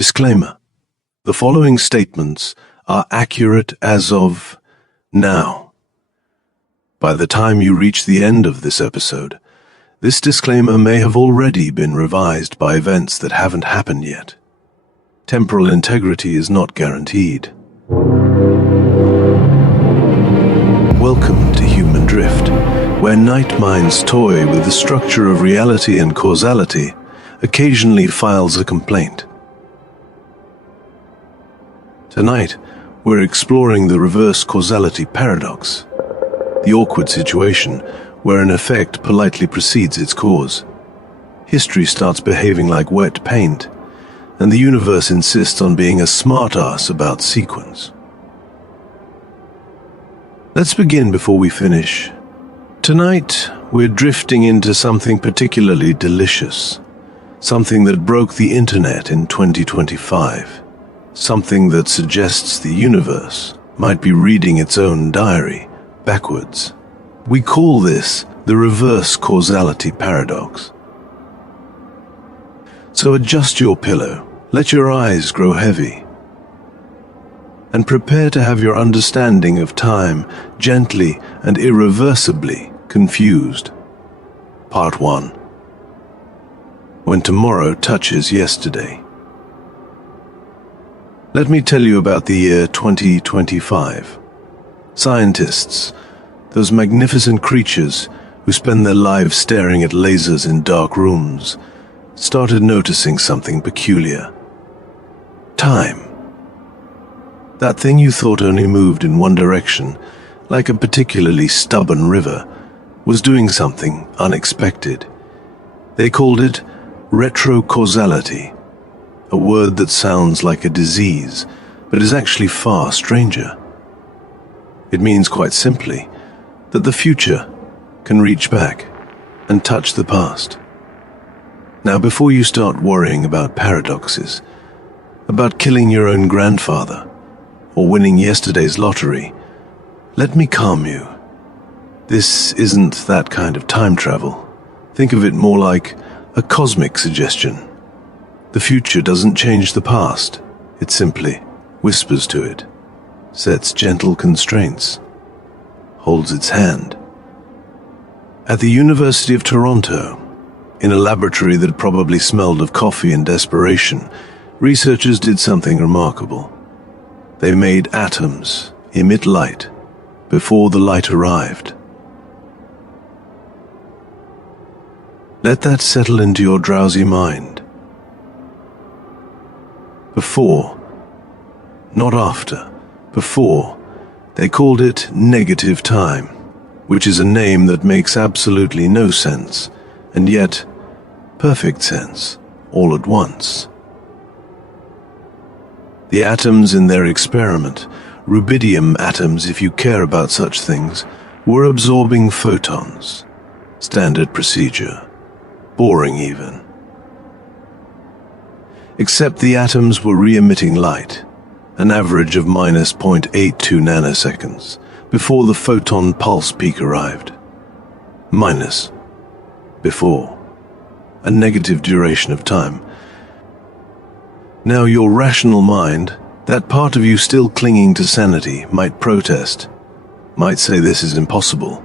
Disclaimer. The following statements are accurate as of now. By the time you reach the end of this episode, this disclaimer may have already been revised by events that haven't happened yet. Temporal integrity is not guaranteed. Welcome to Human Drift, where night minds toy with the structure of reality and causality, occasionally files a complaint. Tonight, we're exploring the reverse causality paradox, the awkward situation where an effect politely precedes its cause. History starts behaving like wet paint, and the universe insists on being a smartass about sequence. Let's begin before we finish. Tonight, we're drifting into something particularly delicious, something that broke the internet in 2025. Something that suggests the universe might be reading its own diary backwards. We call this the reverse causality paradox. So adjust your pillow, let your eyes grow heavy, and prepare to have your understanding of time gently and irreversibly confused. Part 1. When tomorrow touches yesterday. Let me tell you about the year 2025. Scientists, those magnificent creatures who spend their lives staring at lasers in dark rooms, started noticing something peculiar. Time. That thing you thought only moved in one direction, like a particularly stubborn river, was doing something unexpected. They called it retro-causality. A word that sounds like a disease, but is actually far stranger. It means quite simply that the future can reach back and touch the past. Now, before you start worrying about paradoxes, about killing your own grandfather, or winning yesterday's lottery, let me calm you. This isn't that kind of time travel. Think of it more like a cosmic suggestion. The future doesn't change the past, it simply whispers to it, sets gentle constraints, holds its hand. At the University of Toronto, in a laboratory that probably smelled of coffee and desperation, researchers did something remarkable. They made atoms emit light before the light arrived. Let that settle into your drowsy mind. Before, not after, before, they called it negative time, which is a name that makes absolutely no sense, and yet perfect sense, all at once. The atoms in their experiment, rubidium atoms if you care about such things, were absorbing photons. Standard procedure. Boring even. Except the atoms were re-emitting light, an average of minus 0.82 nanoseconds, before the photon pulse peak arrived. Minus. Before. A negative duration of time. Now your rational mind, that part of you still clinging to sanity, might protest, might say this is impossible,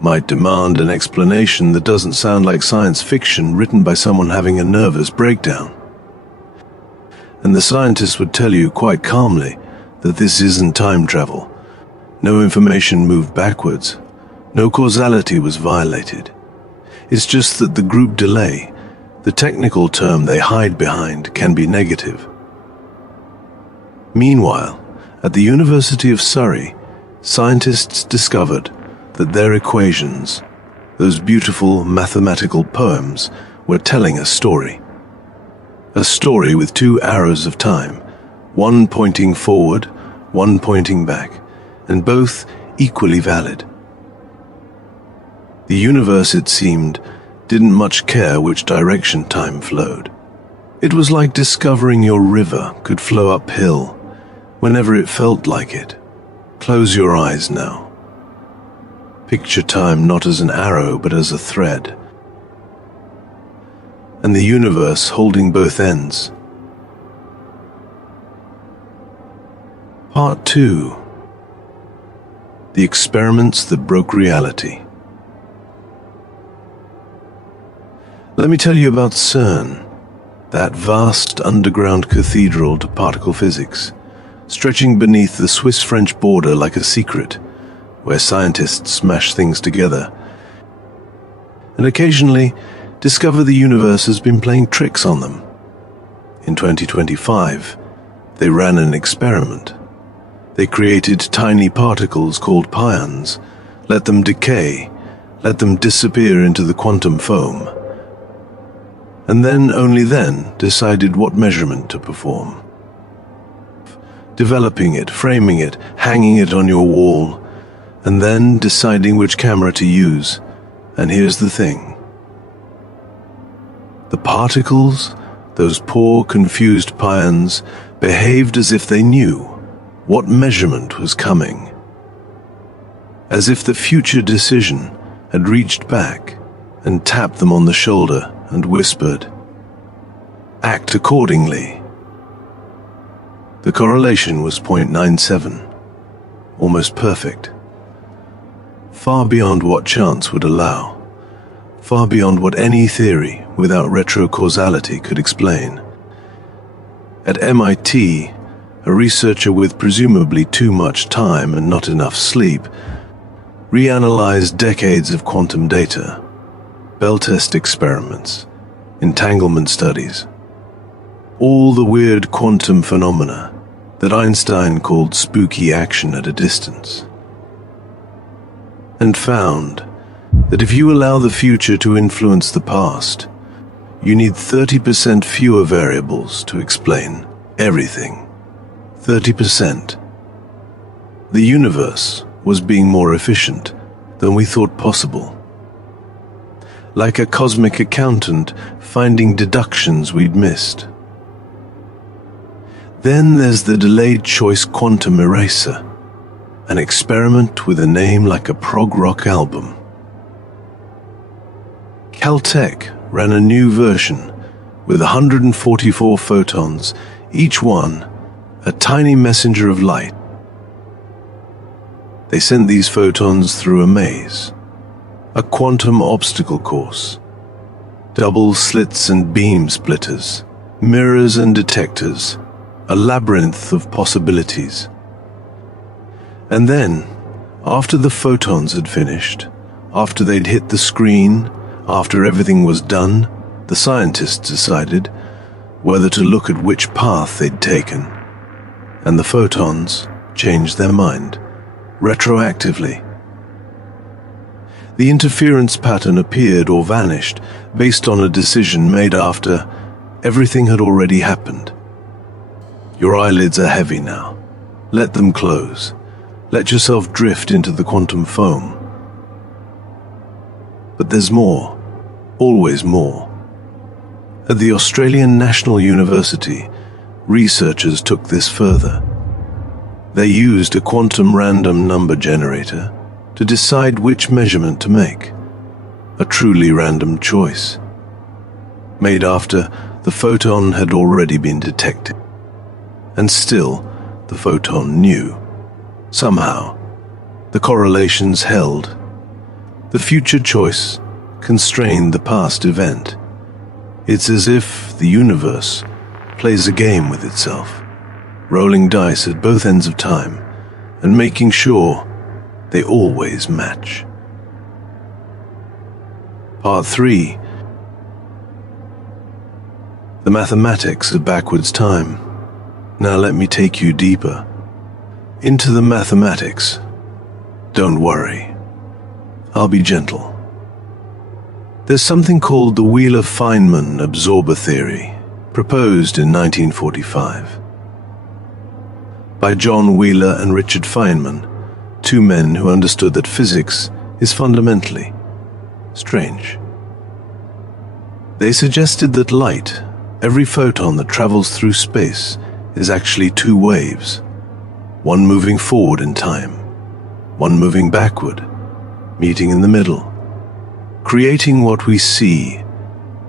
might demand an explanation that doesn't sound like science fiction written by someone having a nervous breakdown. And the scientists would tell you quite calmly that this isn't time travel. No information moved backwards. No causality was violated. It's just that the group delay, the technical term they hide behind, can be negative. Meanwhile, at the University of Surrey, scientists discovered that their equations, those beautiful mathematical poems, were telling a story. A story with two arrows of time, one pointing forward, one pointing back, and both equally valid. The universe, it seemed, didn't much care which direction time flowed. It was like discovering your river could flow uphill whenever it felt like it. Close your eyes now. Picture time not as an arrow but as a thread, and the universe holding both ends. Part 2. The experiments that broke reality. Let me tell you about CERN, that vast underground cathedral to particle physics, stretching beneath the Swiss-French border like a secret, where scientists smash things together, and occasionally discover the universe has been playing tricks on them. In 2025, they ran an experiment. They created tiny particles called pions, let them decay, let them disappear into the quantum foam, and then, only then, decided what measurement to perform. Developing it, framing it, hanging it on your wall, and then deciding which camera to use. And here's the thing. The particles, those poor, confused pions, behaved as if they knew what measurement was coming. As if the future decision had reached back and tapped them on the shoulder and whispered, "Act accordingly." The correlation was 0.97, almost perfect. Far beyond what chance would allow, far beyond what any theory without retro-causality could explain. At MIT, a researcher with presumably too much time and not enough sleep reanalyzed decades of quantum data, Bell test experiments, entanglement studies, all the weird quantum phenomena that Einstein called spooky action at a distance, and found that if you allow the future to influence the past, you need 30% fewer variables to explain everything. 30%. The universe was being more efficient than we thought possible. Like a cosmic accountant finding deductions we'd missed. Then there's the delayed choice quantum eraser, an experiment with a name like a prog rock album. Caltech ran a new version with 144 photons, each one a tiny messenger of light. They sent these photons through a maze, a quantum obstacle course, double slits and beam splitters, mirrors and detectors, a labyrinth of possibilities. And then, after the photons had finished, after they'd hit the screen, after everything was done, the scientists decided whether to look at which path they'd taken. And the photons changed their mind, retroactively. The interference pattern appeared or vanished based on a decision made after everything had already happened. Your eyelids are heavy now. Let them close. Let yourself drift into the quantum foam. But there's more, always more. At the Australian National University, researchers took this further. They used a quantum random number generator to decide which measurement to make, a truly random choice, made after the photon had already been detected. And still, the photon knew. Somehow, the correlations held. The future choice constrained the past event. It's as if the universe plays a game with itself, rolling dice at both ends of time and making sure they always match. Part 3. The mathematics of backwards time. Now let me take you deeper into the mathematics. Don't worry, I'll be gentle. There's something called the Wheeler-Feynman absorber theory, proposed in 1945 by John Wheeler and Richard Feynman, two men who understood that physics is fundamentally strange. They suggested that light, every photon that travels through space, is actually two waves, one moving forward in time, one moving backward, meeting in the middle, creating what we see,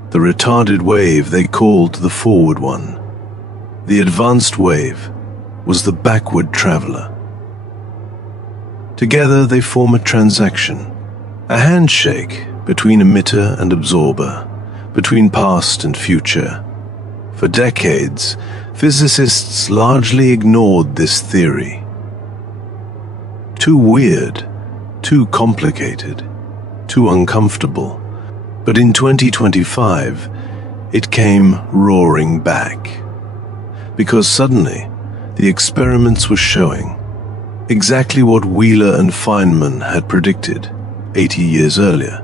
the retarded wave they called the forward one, the advanced wave, was the backward traveler. Together they form a transaction, a handshake between emitter and absorber, between past and future. For decades, physicists largely ignored this theory. Too weird, too complicated, too uncomfortable. But in 2025, it came roaring back. Because suddenly, the experiments were showing exactly what Wheeler and Feynman had predicted 80 years earlier.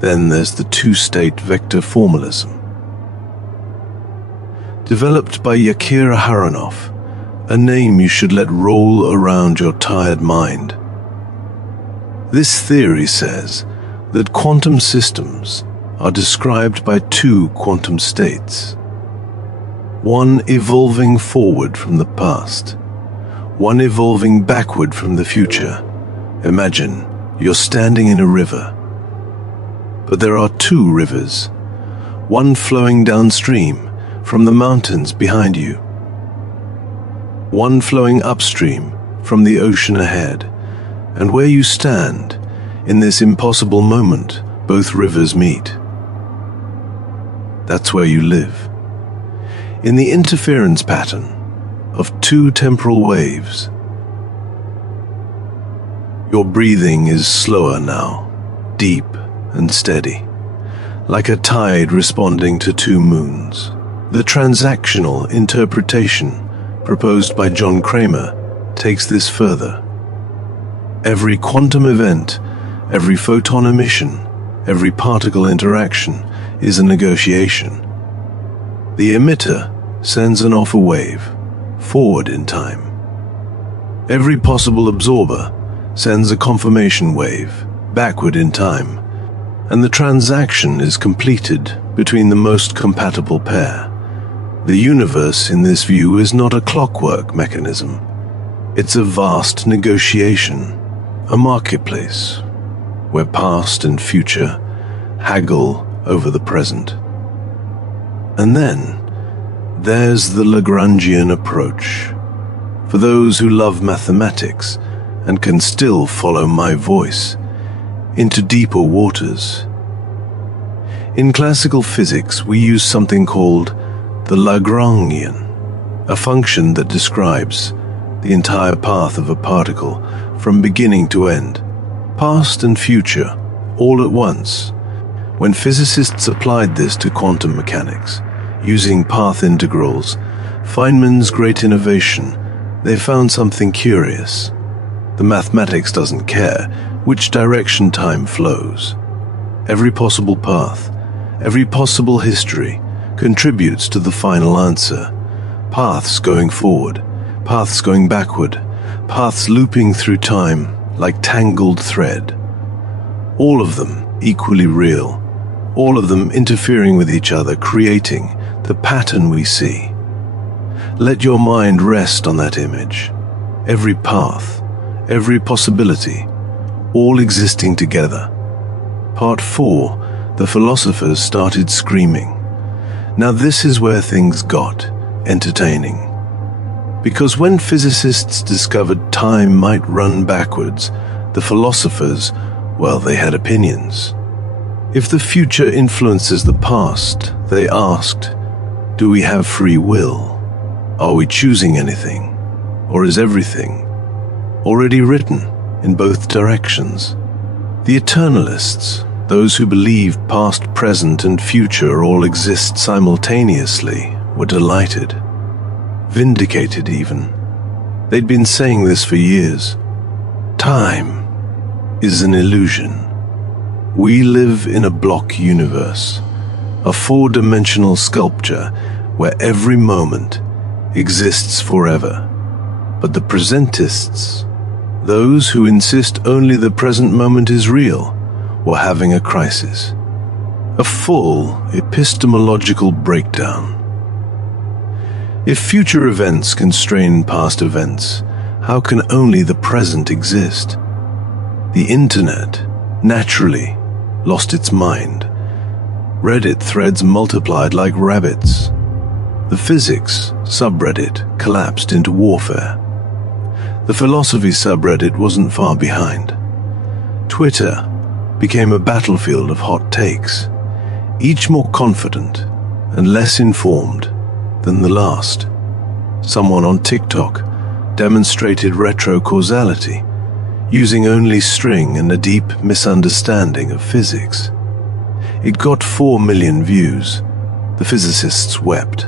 Then there's the two-state vector formalism. Developed by Yakir Aharonov, a name you should let roll around your tired mind. This theory says that quantum systems are described by two quantum states. One evolving forward from the past, one evolving backward from the future. Imagine you're standing in a river. But there are two rivers, one flowing downstream from the mountains behind you, one flowing upstream from the ocean ahead, and where you stand, in this impossible moment, both rivers meet. That's where you live. In the interference pattern of two temporal waves. Your breathing is slower now, deep and steady, like a tide responding to two moons. The transactional interpretation proposed by John Kramer takes this further. Every quantum event, every photon emission, every particle interaction is a negotiation. The emitter sends an offer wave, forward in time. Every possible absorber sends a confirmation wave, backward in time, and the transaction is completed between the most compatible pair. The universe, in this view, is not a clockwork mechanism. It's a vast negotiation, a marketplace, where past and future haggle over the present. And then, there's the Lagrangian approach. For those who love mathematics and can still follow my voice into deeper waters. In classical physics, we use something called the Lagrangian, a function that describes the entire path of a particle from beginning to end, past and future, all at once. When physicists applied this to quantum mechanics, using path integrals, Feynman's great innovation, they found something curious. The mathematics doesn't care which direction time flows. Every possible path, every possible history contributes to the final answer. Paths going forward, paths going backward, paths looping through time like tangled thread. All of them equally real, all of them interfering with each other, creating the pattern we see. Let your mind rest on that image. Every path, every possibility, all existing together. Part 4, the philosophers started screaming. Now this is where things got entertaining. Because when physicists discovered time might run backwards, the philosophers, well, they had opinions. If the future influences the past, they asked, do we have free will? Are we choosing anything? Or is everything already written in both directions? The eternalists, those who believe past, present, and future all exist simultaneously, were delighted. Vindicated even. They'd been saying this for years. Time is an illusion. We live in a block universe, a four-dimensional sculpture where every moment exists forever. But the presentists, those who insist only the present moment is real, were having a crisis, a full epistemological breakdown. If future events constrain past events, how can only the present exist? The internet naturally lost its mind. Reddit threads multiplied like rabbits. The physics subreddit collapsed into warfare. The philosophy subreddit wasn't far behind. Twitter became a battlefield of hot takes, each more confident and less informed than the last. Someone on TikTok demonstrated retro-causality, using only string and a deep misunderstanding of physics. It got 4 million views. The physicists wept.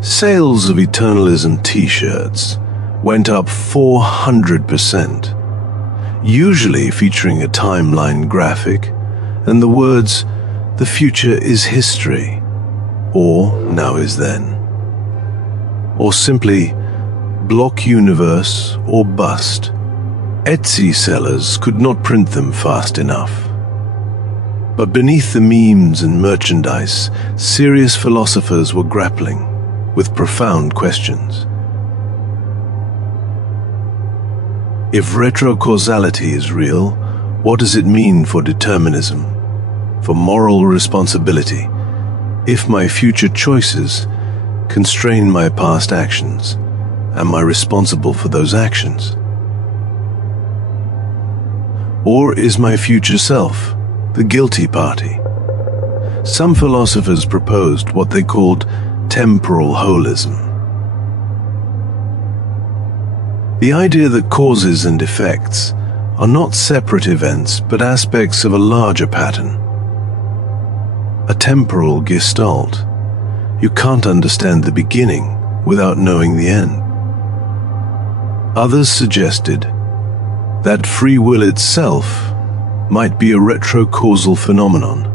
Sales of eternalism t-shirts went up 400%, usually featuring a timeline graphic and the words, "The future is history," or "Now is then," or simply, "Block universe or bust." Etsy sellers could not print them fast enough. But beneath the memes and merchandise, serious philosophers were grappling with profound questions. If retro-causality is real, what does it mean for determinism, for moral responsibility? If my future choices constrain my past actions, am I responsible for those actions? Or is my future self the guilty party? Some philosophers proposed what they called temporal holism. The idea that causes and effects are not separate events but aspects of a larger pattern. A temporal gestalt. You can't understand the beginning without knowing the end. Others suggested that free will itself might be a retro-causal phenomenon,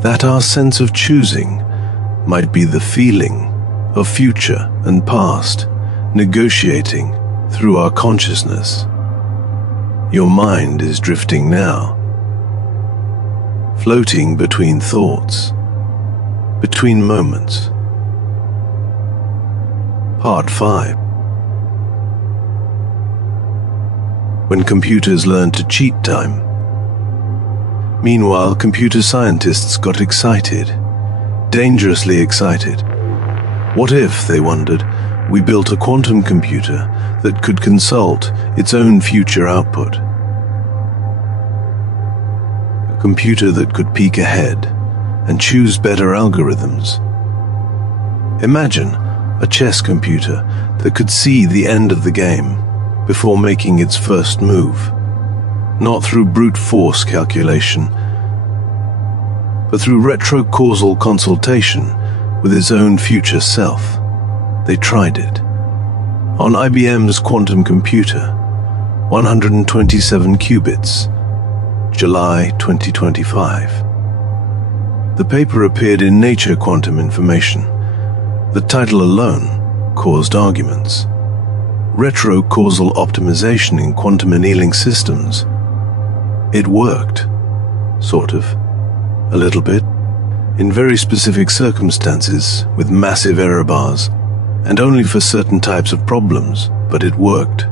that our sense of choosing might be the feeling of future and past negotiating through our consciousness. Your mind is drifting now, floating between thoughts, between moments. Part 5. When computers learned to cheat time. Meanwhile, computer scientists got excited, dangerously excited. What if, they wondered, we built a quantum computer that could consult its own future output? A computer that could peek ahead and choose better algorithms. Imagine a chess computer that could see the end of the game before making its first move, not through brute force calculation, but through retro-causal consultation with its own future self. They tried it. On IBM's quantum computer, 127 qubits, July 2025. The paper appeared in Nature Quantum Information. The title alone caused arguments. Retro-causal optimization in quantum annealing systems. It worked. Sort of. A little bit. In very specific circumstances, with massive error bars, and only for certain types of problems, but it worked.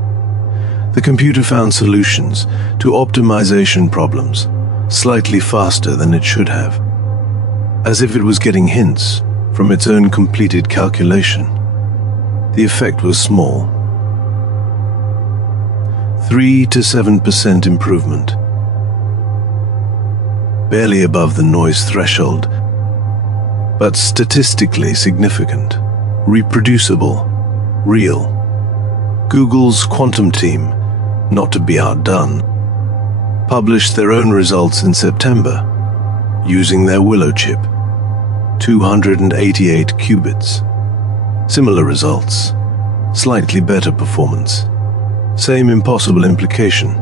The computer found solutions to optimization problems slightly faster than it should have, as if it was getting hints from its own completed calculation. The effect was small. 3 to 7% improvement. Barely above the noise threshold, but statistically significant, reproducible, real. Google's quantum team, not to be outdone, published their own results in September, using their Willow chip, 288 qubits. Similar results, slightly better performance. Same impossible implication,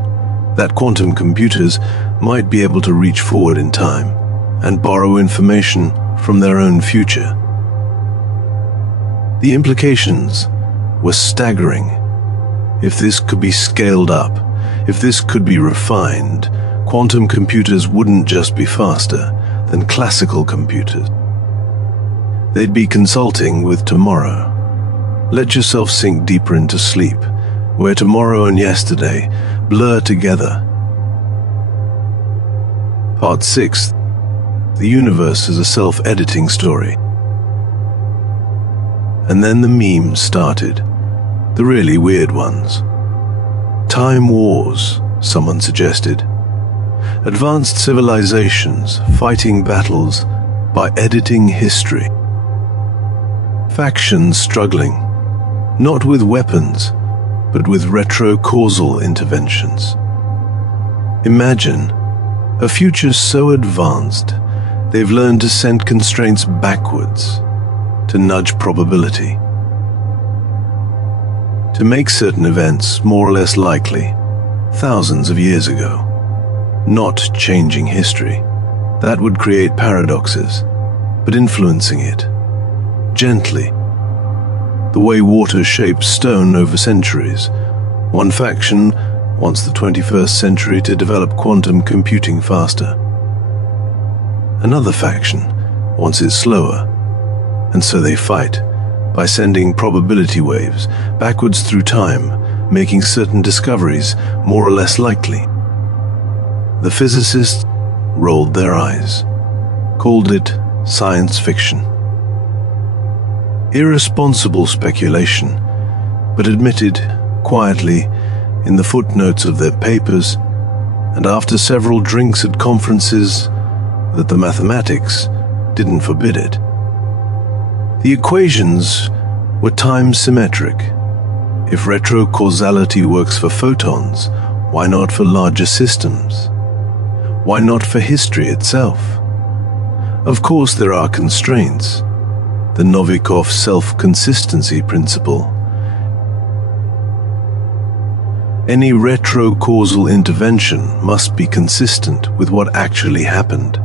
that quantum computers might be able to reach forward in time and borrow information from their own future. The implications were staggering. If this could be scaled up, if this could be refined, quantum computers wouldn't just be faster than classical computers. They'd be consulting with tomorrow. Let yourself sink deeper into sleep, where tomorrow and yesterday blur together. Part 6. The universe is a self-editing story. And then the memes started, the really weird ones. Time wars, someone suggested. Advanced civilizations fighting battles by editing history. Factions struggling, not with weapons, but with retro-causal interventions. Imagine a future so advanced they've learned to send constraints backwards to nudge probability, to make certain events more or less likely thousands of years ago, not changing history. That would create paradoxes, but influencing it gently, the way water shapes stone over centuries. One faction wants the 21st century to develop quantum computing faster. Another faction wants it slower, and so they fight by sending probability waves backwards through time, making certain discoveries more or less likely. The physicists rolled their eyes, called it science fiction. Irresponsible speculation, but admitted quietly in the footnotes of their papers, and after several drinks at conferences, that the mathematics didn't forbid it. The equations were time-symmetric. If retro-causality works for photons, why not for larger systems? Why not for history itself? Of course there are constraints. The Novikov self-consistency principle. Any retro-causal intervention must be consistent with what actually happened.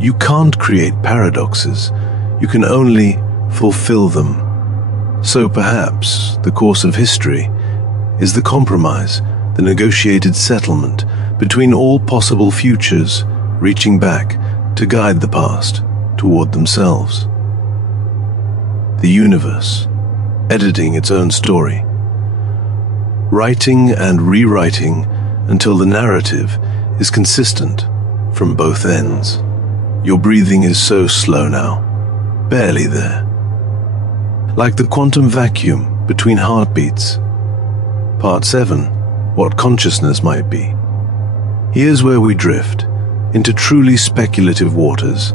You can't create paradoxes, you can only fulfill them. So perhaps the course of history is the compromise, the negotiated settlement between all possible futures, reaching back to guide the past toward themselves. The universe, editing its own story, writing and rewriting until the narrative is consistent from both ends. Your breathing is so slow now, barely there. Like the quantum vacuum between heartbeats. Part 7, what consciousness might be. Here's where we drift, into truly speculative waters,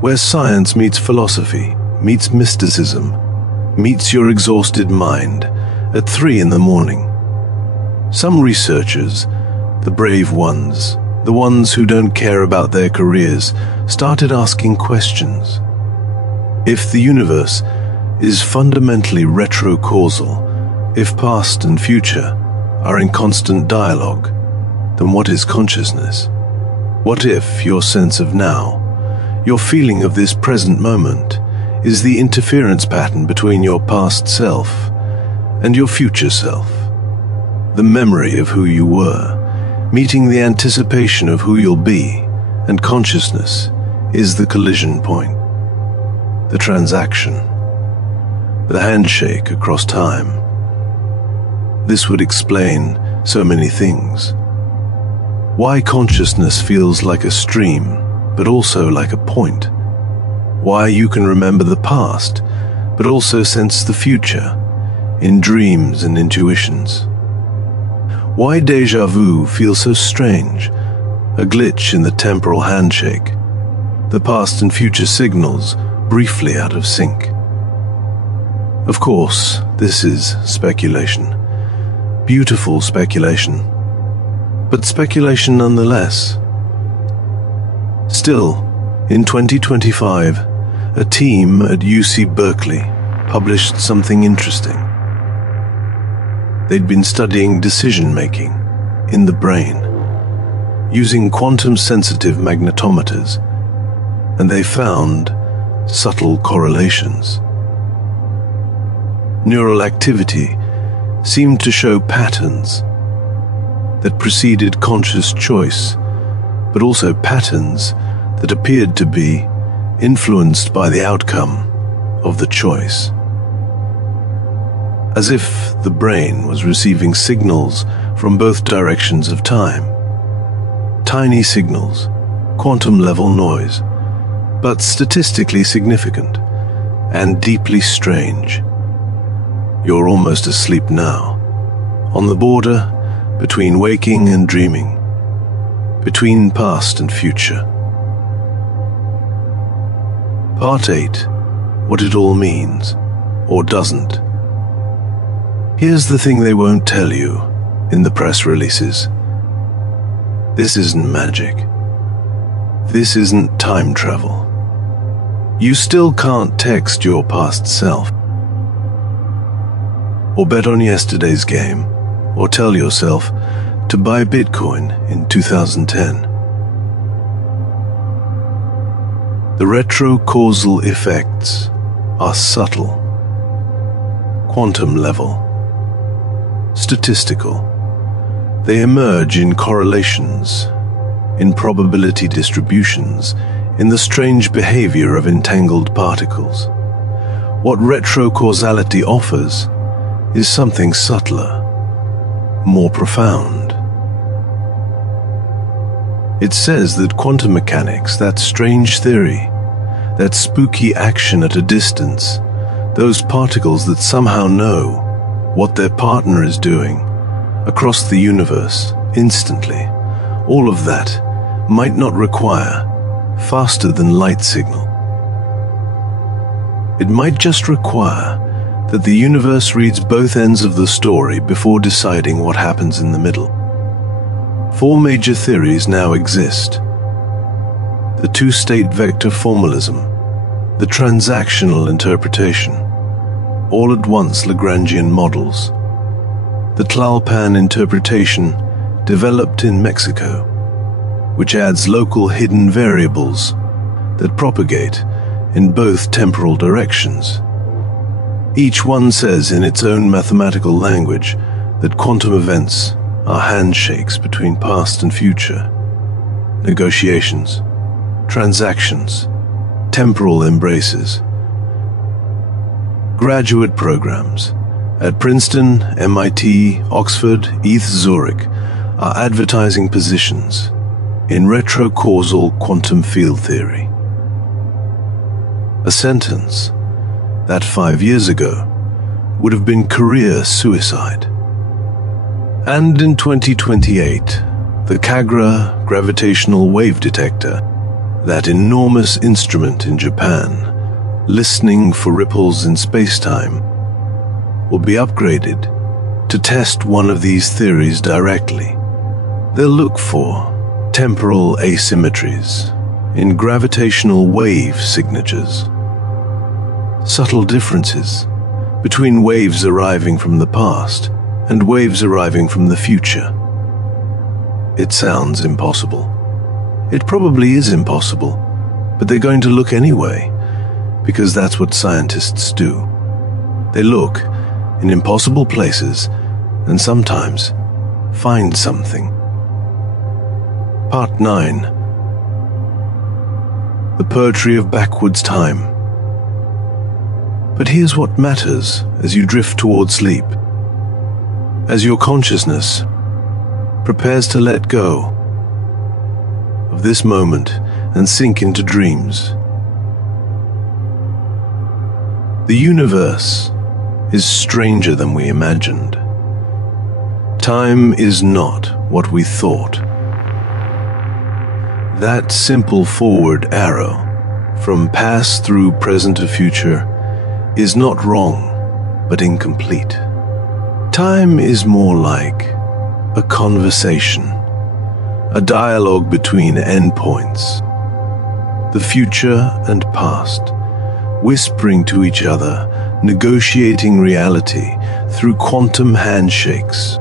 where science meets philosophy, meets mysticism, meets your exhausted mind at 3 in the morning. Some researchers, the brave ones, the ones who don't care about their careers, started asking questions. If the universe is fundamentally retro-causal, if past and future are in constant dialogue, then what is consciousness? What if your sense of now, your feeling of this present moment, is the interference pattern between your past self and your future self? The memory of who you were, meeting the anticipation of who you'll be, and consciousness is the collision point, the transaction, the handshake across time. This would explain so many things. Why consciousness feels like a stream, but also like a point. Why you can remember the past, but also sense the future, in dreams and intuitions. Why déjà vu feels so strange, a glitch in the temporal handshake, the past and future signals briefly out of sync. Of course, this is speculation, beautiful speculation, but speculation nonetheless. Still, in 2025, a team at UC Berkeley published something interesting. They'd been studying decision-making in the brain, using quantum-sensitive magnetometers, and they found subtle correlations. Neural activity seemed to show patterns that preceded conscious choice, but also patterns that appeared to be influenced by the outcome of the choice. As if the brain was receiving signals from both directions of time. Tiny signals, quantum-level noise, but statistically significant, and deeply strange. You're almost asleep now, on the border between waking and dreaming, between past and future. Part 8. What it all means, or doesn't. Here's the thing they won't tell you in the press releases. This isn't magic. This isn't time travel. You still can't text your past self, or bet on yesterday's game, or tell yourself to buy Bitcoin in 2010. The retro-causal effects are subtle, quantum level, statistical. They emerge in correlations, in probability distributions, in the strange behavior of entangled particles. What retro-causality offers is something subtler, more profound. It says that quantum mechanics, that strange theory, that spooky action at a distance, those particles that somehow know what their partner is doing across the universe instantly, all of that might not require faster than light signal. It might just require that the universe reads both ends of the story before deciding what happens in the middle. 4 major theories now exist: the two-state vector formalism, the transactional interpretation, all-at-once Lagrangian models, the Tlalpan interpretation developed in Mexico, which adds local hidden variables that propagate in both temporal directions. Each one says in its own mathematical language that quantum events are handshakes between past and future, negotiations, transactions, temporal embraces. Graduate programs at Princeton, MIT, Oxford, ETH, Zurich are advertising positions in retro-causal quantum field theory. A sentence that 5 years ago would have been career suicide. And in 2028, the Kagra gravitational wave detector, that enormous instrument in Japan, listening for ripples in space-time, will be upgraded to test one of these theories directly. They'll look for temporal asymmetries in gravitational wave signatures, subtle differences between waves arriving from the past and waves arriving from the future. It sounds impossible. It probably is impossible, but they're going to look anyway, because that's what scientists do. They look in impossible places and sometimes find something. Part 9. The poetry of backwards time. But here's what matters as you drift toward sleep. As your consciousness prepares to let go of this moment and sink into dreams. The universe is stranger than we imagined. Time is not what we thought. That simple forward arrow from past through present to future is not wrong, but incomplete. Time is more like a conversation, a dialogue between endpoints, the future and past, whispering to each other, negotiating reality through quantum handshakes.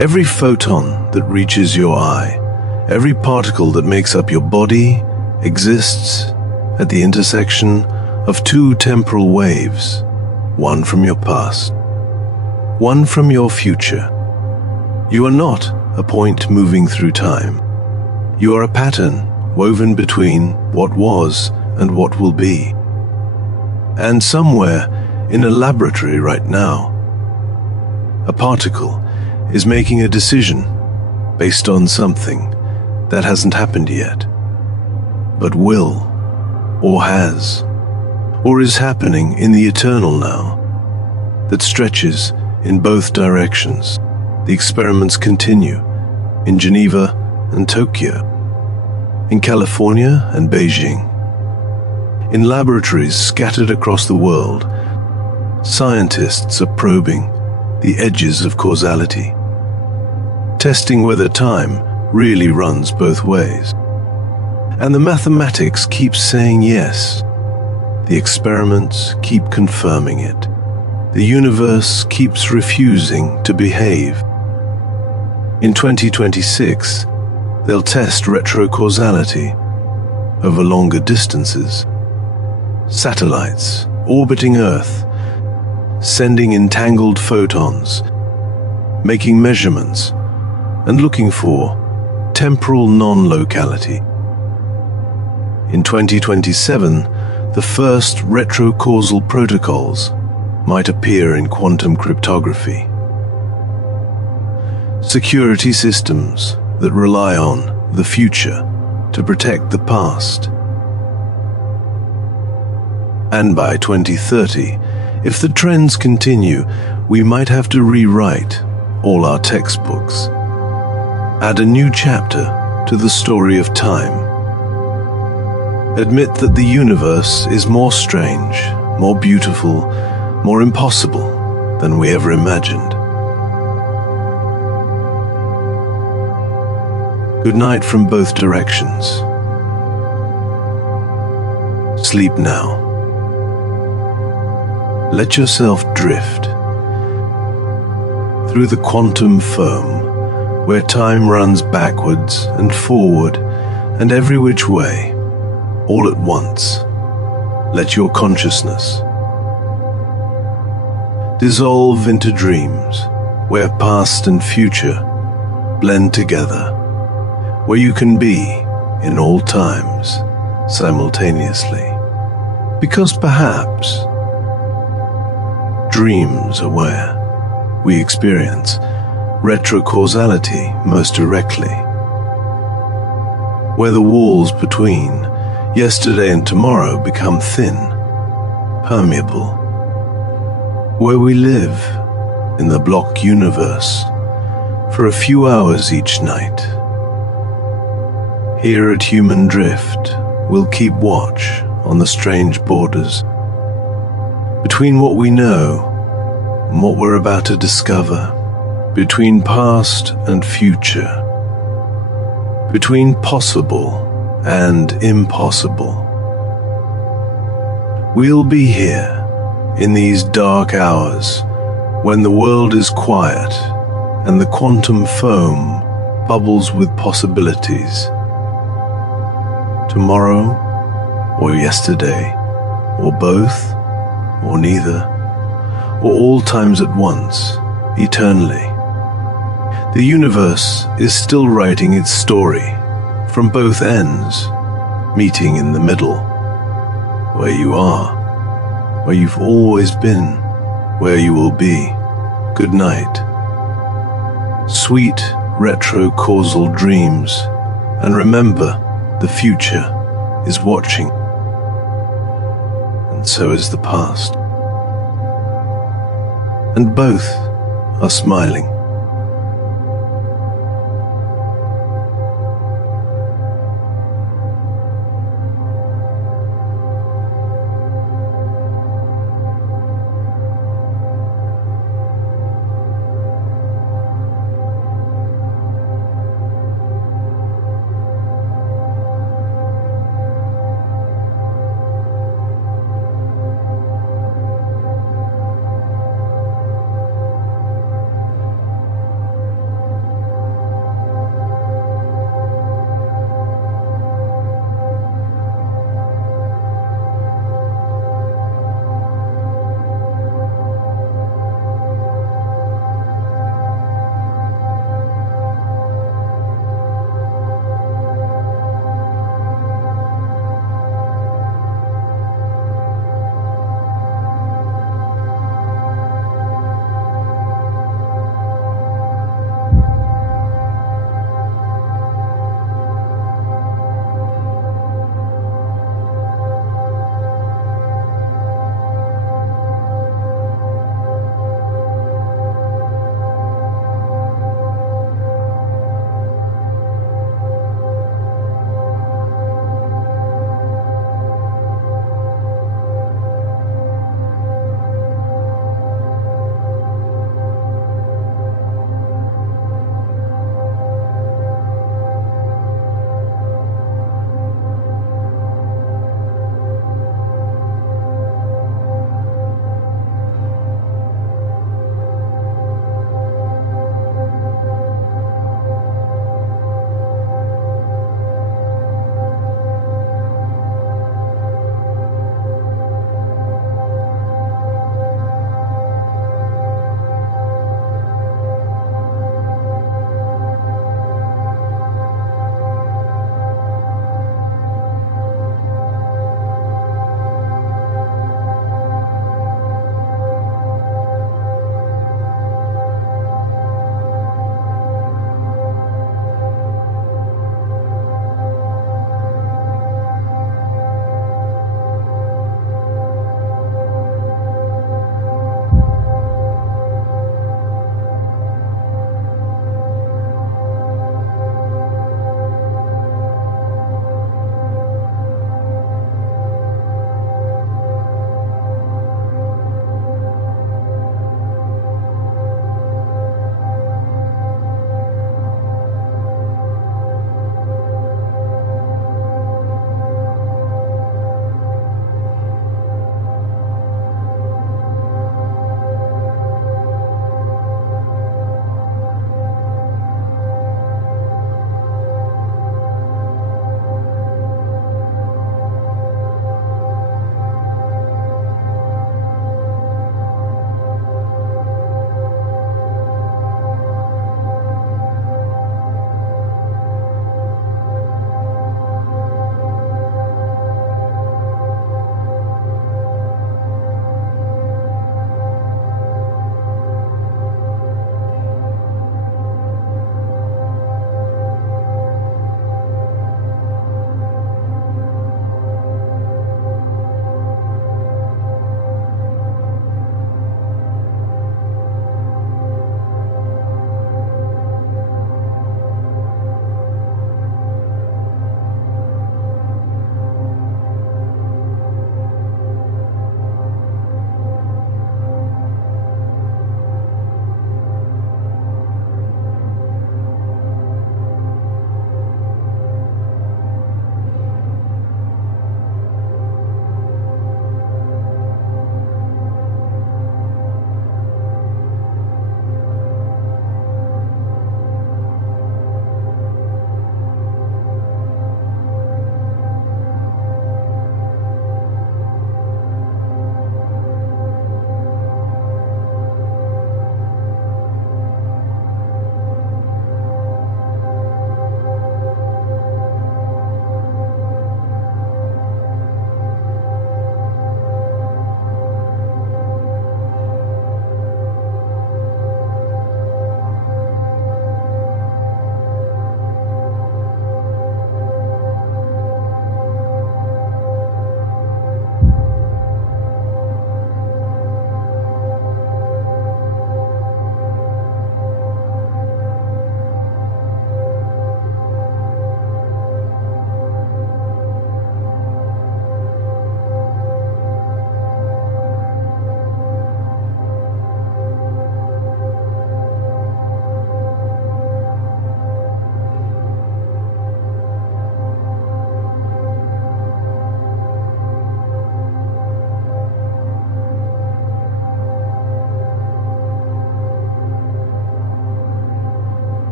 Every photon that reaches your eye, every particle that makes up your body, exists at the intersection of 2 temporal waves, one from your past, one from your future. You are not a point moving through time. You are a pattern woven between what was and what will be. And somewhere in a laboratory right now, a particle is making a decision based on something that hasn't happened yet, but will or has. or is happening in the eternal now, that stretches in both directions. The experiments continue in Geneva and Tokyo, in California and Beijing. In laboratories scattered across the world, scientists are probing the edges of causality, testing whether time really runs both ways. And the mathematics keep saying yes. The experiments keep confirming it. The universe keeps refusing to behave. In 2026, they'll test retro-causality over longer distances. Satellites orbiting Earth, sending entangled photons, making measurements, and looking for temporal non-locality. In 2027, the first retro-causal protocols might appear in quantum cryptography. Security systems that rely on the future to protect the past. And by 2030, if the trends continue, we might have to rewrite all our textbooks. Add a new chapter to the story of time. Admit that the universe is more strange, more beautiful, more impossible than we ever imagined. Good night from both directions. Sleep now. Let yourself drift through the quantum foam, where time runs backwards and forward and every which way, all at once. Let your consciousness dissolve into dreams, where past and future blend together, where you can be in all times simultaneously. Because perhaps dreams are where we experience retro-causality most directly, where the walls between yesterday and tomorrow become thin, permeable, where we live in the block universe for a few hours each night. Here at Human Drift, we'll keep watch on the strange borders between what we know and what we're about to discover, between past and future, between possible and impossible. We'll be here in these dark hours when the world is quiet and the quantum foam bubbles with possibilities. Tomorrow, or yesterday, or both, or neither, or all times at once, eternally. The universe is still writing its story from both ends, meeting in the middle, where you are, where you've always been, where you will be. Good night. Sweet retro-causal dreams, and remember, the future is watching, and so is the past. And both are smiling.